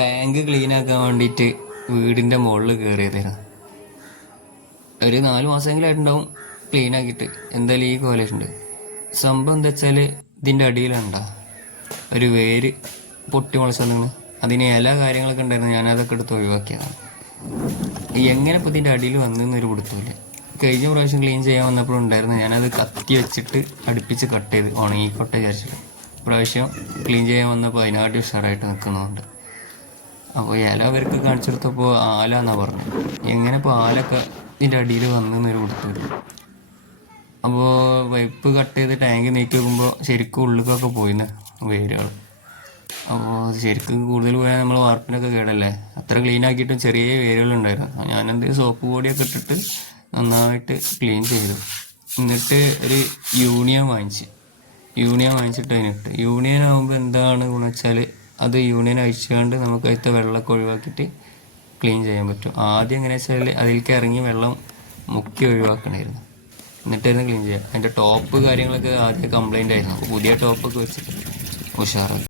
Tank clean ആക്കാൻ വേണ്ടിയിട്ട് വീടിന്റെ മുകളിൽ കയറിയതായിരുന്നു ഒരു നാല് മാസമെങ്കിലും ആയിട്ടുണ്ടാവും ക്ലീൻ ആക്കിയിട്ട്. എന്തായാലും ഈ കോലേജുണ്ട് സംഭവം എന്താ വെച്ചാൽ ഇതിന്റെ അടിയിലുണ്ടാ? ഒരു വേര് പൊട്ടി മുളച്ചതാണ് അതിന് ഇല കാര്യങ്ങളൊക്കെ ഉണ്ടായിരുന്നു. ഞാനതൊക്കെ എടുത്ത് ഒഴിവാക്കിയതാണ്. എങ്ങനെ ഇപ്പോൾ ഇതിന്റെ അടിയിൽ വന്നെന്നൊരു പിടുത്തമില്ല കഴിഞ്ഞ പ്രാവശ്യം ക്ലീൻ ചെയ്യാൻ വന്നപ്പോഴും ഉണ്ടായിരുന്നു. ഞാനത് കത്തി വെച്ചിട്ട് അടുപ്പിച്ച് കട്ട് ചെയ്ത് ഉണങ്ങിക്കോട്ടെ വിചാരിച്ചിട്ട്. പ്രാവശ്യം ക്ലീൻ ചെയ്യാൻ വന്നപ്പോൾ അതിനാട്ടി ഉഷാറായിട്ട് നിൽക്കുന്നുണ്ട് അപ്പോൾ ഇല അവർക്ക് കാണിച്ചെടുത്തപ്പോൾ ആല എന്നാ പറഞ്ഞു? എങ്ങനെ ഇപ്പോൾ ആലൊക്കെ ഇതിന്റെ അടിയിൽ വന്നെന്നൊരു പിടുത്തമില്ല അപ്പോൾ പൈപ്പ് കട്ട് ചെയ്ത് ടാങ്ക് നീക്കി വെക്കുമ്പോൾ ശരിക്കും ഉള്ളിലേക്കൊക്കെ പോയിന്ന് വേരുകൾ അപ്പോൾ ശരിക്കും കൂടുതൽ പോയാൽ നമ്മൾ വാർപ്പിനൊക്കെ കേടല്ലേ? അത്ര ക്ലീൻ ആക്കിയിട്ടും ചെറിയ വേരുകളുണ്ടായിരുന്നു ഞാനെന്ത് സോപ്പ് പൊടിയൊക്കെ ഇട്ടിട്ട് നന്നായിട്ട് ക്ലീൻ ചെയ്തു. എന്നിട്ട് ഒരു യൂണിയൻ വാങ്ങിച്ച്. യൂണിയൻ വാങ്ങിച്ചിട്ട് അതിനിട്ട് യൂണിയൻ ആകുമ്പോൾ എന്താണ് ഗുണം വെച്ചാൽ അത് യൂണിയൻ അഴിച്ചുകൊണ്ട് നമുക്ക് അതിലത്തെ വെള്ളമൊക്കെ ഒഴിവാക്കിയിട്ട് ക്ലീൻ ചെയ്യാൻ പറ്റും. ആദ്യം എങ്ങനെ വെച്ചാൽ അതിലേക്ക് ഇറങ്ങി വെള്ളം മുക്കി ഒഴിവാക്കണമായിരുന്നു എന്നിട്ടായിരുന്നു ക്ലീൻ ചെയ്യുക. അതിന്റെ ടോപ്പ് കാര്യങ്ങളൊക്കെ ആദ്യം കംപ്ലൈന്റ് ആയിരുന്നു. പുതിയ ടോപ്പൊക്കെ വെച്ചിട്ട് ഉഷാറാക്കി.